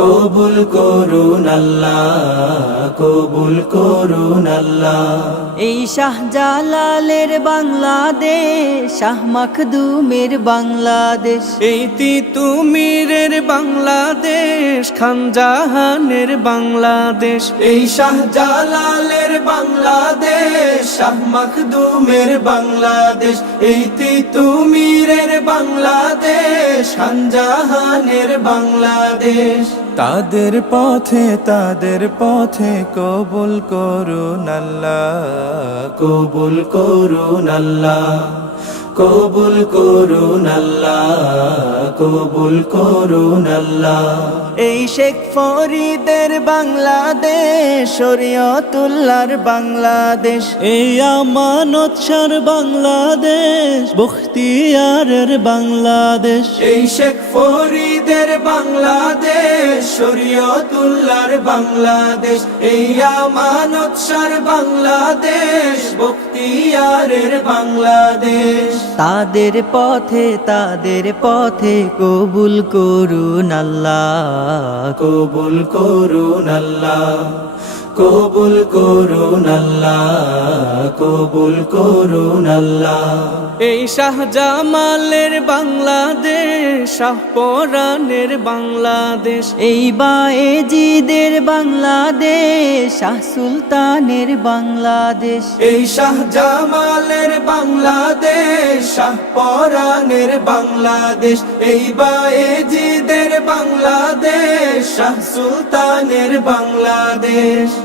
কবুল করুন আল্লাহ কবুল করুন আল্লাহ। এই শাহজালালের বাংলাদেশ শাহ মখদুমের বাংলাদেশ। এই তিতুমিরের বাংলাদেশ খানজাহানের বাংলাদেশ। এই শাহজালালের বাংলাদেশ শাহ মখদুমের বাংলাদেশ। এই তিতুমিরের বাংলাদেশ। খানজাহানের বাংলাদেশ। তাদের পথে তাদের পথে কবুল করুন আল্লাহ কবুল করুন আল্লাহ। কবুল করুন আল্লাহ কবুল করুন আল্লাহ। এই শেখ ফরিদের বাংলাদেশ শরীয়তুল্লাহর বাংলাদেশ। এই আমানত সার বাংলাদেশ বখতিয়ারের বাংলাদেশ। এই শেখ ফরিদের বাংলাদেশ শরীয়তুল্লাহর বাংলাদেশ এই আমানত সার বাংলাদেশ ভক্তিয়ারের বাংলাদেশ। তাদের পথে তাদের পথে কবুল করুন আল্লাহ। কবুল করুন আল্লাহ। কবুল করুন আল্লাহ কবুল করুন আল্লাহ। এই শাহজামালের বাংলাদেশ শাহপরানের বাংলাদেশ। এই বায়েজিদের বাংলাদেশ শাহ সুলতানের বাংলাদেশ। এই শাহজামালের বাংলাদেশ শাহপরানের বাংলাদেশ। এই বায়েজিদের বাংলাদেশ শাহ সুলতানের বাংলাদেশ।